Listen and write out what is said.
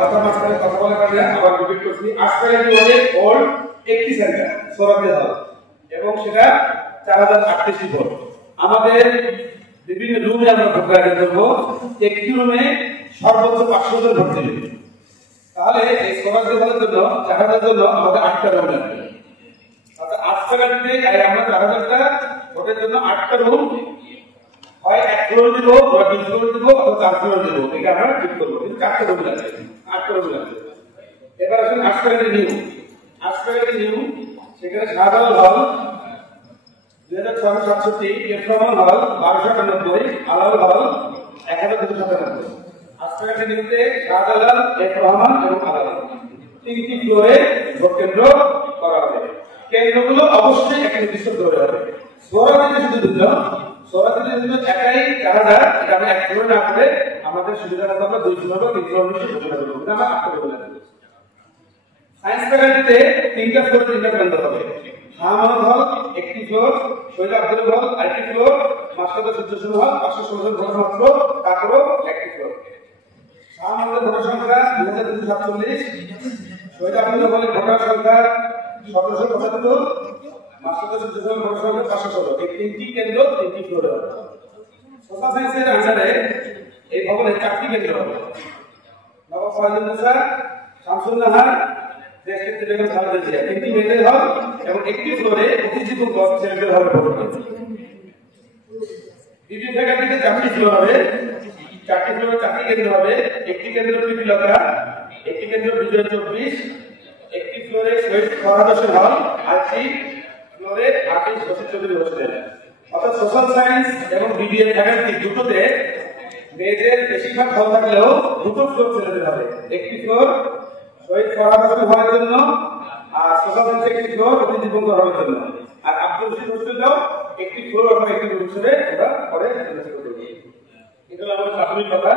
কথা মাঝখানে কথা বলে কারণে আবার রিপিট করছি। আজকালের অনেক ওল্ড একটি সেন্টার সোরাতে হল এবং সেটা 4038 ভোল্ট। আমাদের বিভিন্ন রুমে আমরা ভোগাড়ি করব, একটি রুমে সর্বোচ্চ 500 জন ভর্তি হবে। তাহলে এই সোরাতে হলের জন্য 4000 জন্য আমাদের 8টা রুম লাগবে। অর্থাৎ 8 টাকা দিতে আমরা 4000টা ভোটের জন্য 8টা রুম হয় 1 ফ্লোর দিব, বা 2 ফ্লোর দিব, অথবা 4 ফ্লোর দিব। এটা আমরা ঠিক করব। কিন্তু 4টা রুম লাগবে, 8টা রুম লাগবে। এবার আসুন আজকালের নিয়ম। আজকালের নিয়ম সেখানে সাধারণ হল 2667, এফরমান হল 1299, আলাল হল 1297। আজকালের নিয়মে শাহজালাল, এফরমান এবং আলাল 3টি ফ্লোরে ভোট কেন্দ্র করা হবে। কেন্দ্রগুলো অবশ্যই একটা নির্দিষ্ট ফ্লোরে হবে। সোরাদিতে শুধু দিলাম, সোরাদিতে শুধু একাই 4000, এটা আমি 1 ফ্লোরে না করে আমাদের সুবিধা মতো আমরা 2 ফ্লোর বা 3 ফ্লোর নিয়ে ঘোষণা করব। এটা আমরা 8টা বলে দেব। সায়েন্স ফ্যাকাল্টিতে 3টা ফ্লোর 3টা কেন্দ্র হবে। শাহমানদ হল 1টি ফ্লোর, শহীদ আব্দুল হল আরেকটি ফ্লোর, মাস্টারদা সূর্যসেন হল 516 জন ভোটার মাত্র, তারপরও 1টি ফ্লোর। শাহমানদের ভোটার সংখ্যা 2247, শহীদ আব্দুল হলের ভোটার সংখ্যা 1775, মাস্টারদা সূর্যসেন ভোটার সংখ্যা 516। এই 3টি কেন্দ্র 3টি ফ্লোরে হবে। সোশ্যাল সায়েন্সের আন্ডারে এই ভবনে 4টি কেন্দ্র হবে। নবাব ফয়জুন্নেসা, শামসুন নাহার, দেশনেত্রী বেগম খালেদা জিয়া 3টি মেয়েদের হল এবং 1টি ফ্লোরে প্রতিজীবন গছ ছেলেদের হবে। দ্বিতীয় ফ্যাকাল্টিতে 4টি ফ্লোর হবে, 4টি ফ্লোরে 4টি কেন্দ্র হবে। 1টি কেন্দ্র পিপিলতা, 1টি কেন্দ্র বিজয় 24, 1টি ফ্লোরে শহীদ ফরহাদ হোসেন হল, 8টি ফ্লোরে আতিশ হোসেন চৌধুরী হোস্টেল। অর্থাৎ সোশ্যাল সায়েন্স এবং বিবিএ ফ্যাকাল্টি দুটোতে মেয়েদের বেশিরভাগ হল থাকলেও 2টো ফ্লোর ছেলেদের হবে। 1টি ফ্লোর শহীদ ফরহাদ হোসেন হলের জন্য, আর সোশ্যাল সায়েন্সের 1টি ফ্লোর প্রতিজীবন হলের জন্য। আর আব্দুল রশিদ হোস্টেলটাও 1টি ফ্লোর অথবা 1টি রুম ছেড়ে আমরা পরে এটা হলো আমাদের প্রাথমিক কথা।